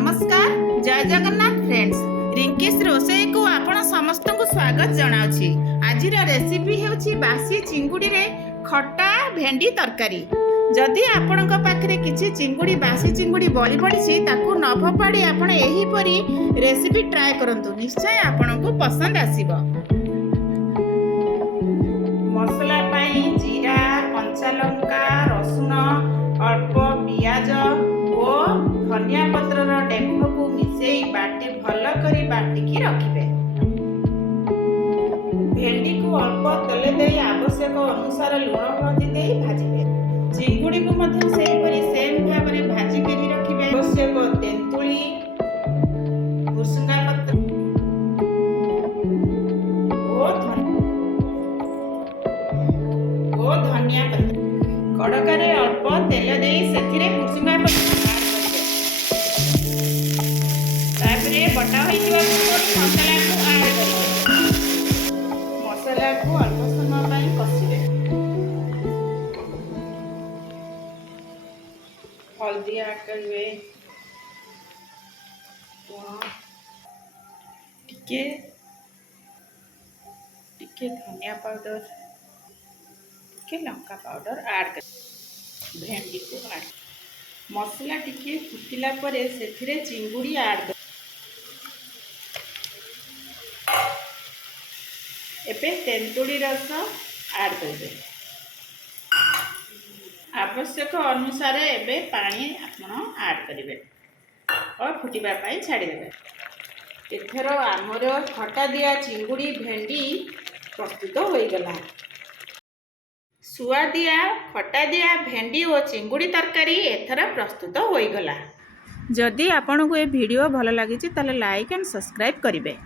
नमस्कार जय जगन्नाथ फ्रेंड्स रिंकीस रोषेई को आपण समस्त को स्वागत जनाउछि। आज रेसिपी हेउछि बासी चिंगुड़ी रे खट्टा भेंडी तरकारी। जदि आपणक पाखरे किछि चिंगुड़ी बासी चिंगुड़ी बळी पड़िछि ताकू न फपाड़ी आपण एही परी रेसिपी ट्राई करंतु, निश्चय आपणको पसंद आसीबो। मसला पाई जीरा कंचा लंका रसुण अल्प पियाज और धनिया पत्र डेम्फ को मिसेई बाटे भल करी बाटिकी रखिबे। भेंडी को अल्प तेल दे आवश्यक अनुसार लूण हळदी दे भाजिबे। चिंगुड़ी को मध्य सेही परी सेम भाव में भाजी करी रखिबे। आवश्यक तेंतुली भुसुंगा पत्र ओ धनिया पत्र कड़कारे अल्प तेल दे सेथिरे भुसुंगा पत्र बटा हो मसला को ऐड करेंगे। मसला को अल्प समय कषिबे। हल्दी ऐड करेंगे, टिके धनिया पाउडर, टिके लंका पाउडर ऐड कर भेंडी को ऐड। मसला टिके फुटिला परे सेथिरे चिंगुड़ी ऐड कर। एबे तेंतुड़ी रस ऐड करेंगे। आवश्यक अनुसार एबे पानी आपण ऐड करेंगे और फुटिबा पाई छाड़ी देबे। एथर आमर खटा दिया चिंगुड़ी भेंडी प्रस्तुत हो गला। सुआदिया खटा दिया भेंडी और चिंगुड़ी तरकारी एथर प्रस्तुत हो गला। जदि आपन को ए वीडियो भल लगी ताले लाइक एंड सब्सक्राइब करिवे।